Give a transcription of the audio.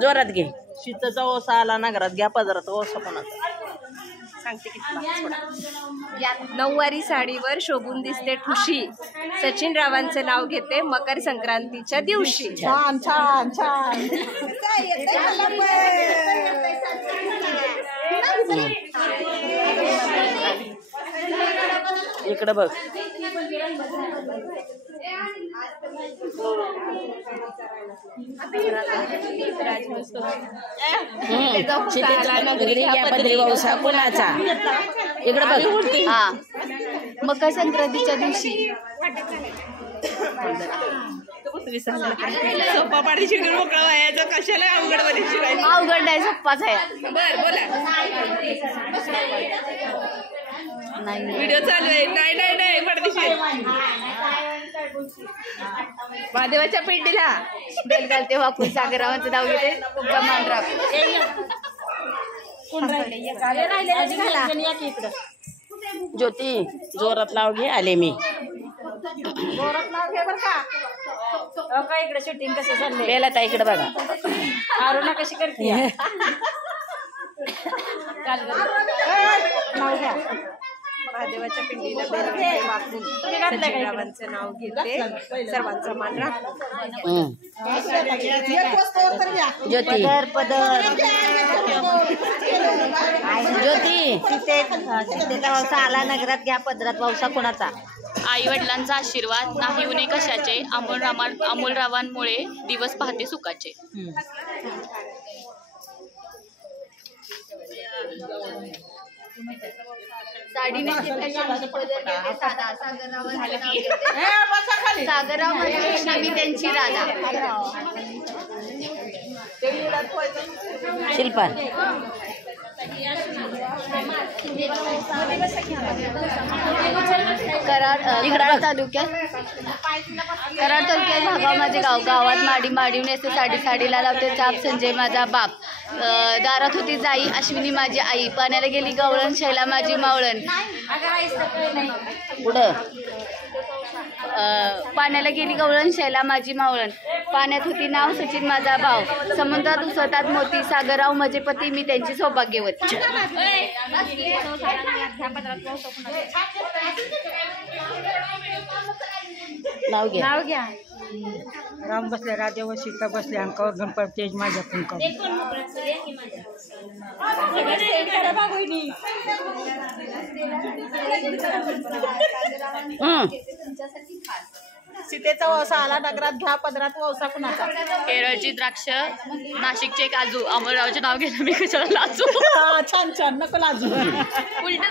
जोरात घे. शीतचा ओसा आला नगरात घ्या पदरात ओसा कोणाचा सांगते किती. नऊवारी साडीवर शोभून दिसते ठुशी, सचिन रावांचं नाव घेते मकर संक्रांतीच्या दिवशी. छान छान छान. इकडे बघ. पदरी वौसा कोणाचा? इकडे बघ. हा, मकर संक्रांतीच्या दिवशी. सोपा पाडी शिकून मोकळा व्हायचं कशाला अवघड मध्ये शिकायचं. अवघड नाही, सोप्पाच आहे. बर बोला. व्हिडिओ चालू आहे. नाही नाही नाही पडदेशीर. महादेवाच्या पिंडीला बेल घालते वाकून सागररावांचं नाव घेते मानराव. ज्योती जोरात लाव घे. आले मी. जोरात नाव घे बर का. इकडे शूटिंग कसं चाललंय? बेला ताई इकडे बघा. अरुणा कशी करते? नाव घ्या. महादेवाच्या पिंडीला बेल घालते वाकून सचिनरावांचं नाव घेते सर्वांचा मान राखते. ज्योती ज्योती आला नगरात घ्या पदरात वौसा कोणाचा? आई वडिलांचा आशीर्वाद नाही उणे कशाचे, अमोलरावांमुळे दिवस पाहते सुखाचे. सागरराव म्हणजे मी त्यांची राधा. शिल्पा कराड तालुक्यात भागाव माझे गाव. गावात माडी माडीव नेसते साडी, साडीला लावते चाप संजय माझा बाप. दारात होती जाई अश्विनी माझी आई, पाण्याला गेली गवळण शैला माझी मावळण. पुढं पाण्याला गेली गवळण शैला माझी मावळण. पाण्यात होती नाव सचिन माझा भाव, समुद्रात उसळतात मोती सागरराव माझे पती मी त्यांची सौभाग्यवती. नाव घ्या. नाव घ्या. राम बसले राजा व सीता बसले अंकावर गणपती तेज माझ्या पंका. सीतेचा वसा आला नगरात घ्या पदरात वौसा कुणाचा? केरळची द्राक्ष, नाशिकचे काजू, अमोलरावचे नाव घेतलं मी कशाला लाजू. छान छान नको लाजू. उलट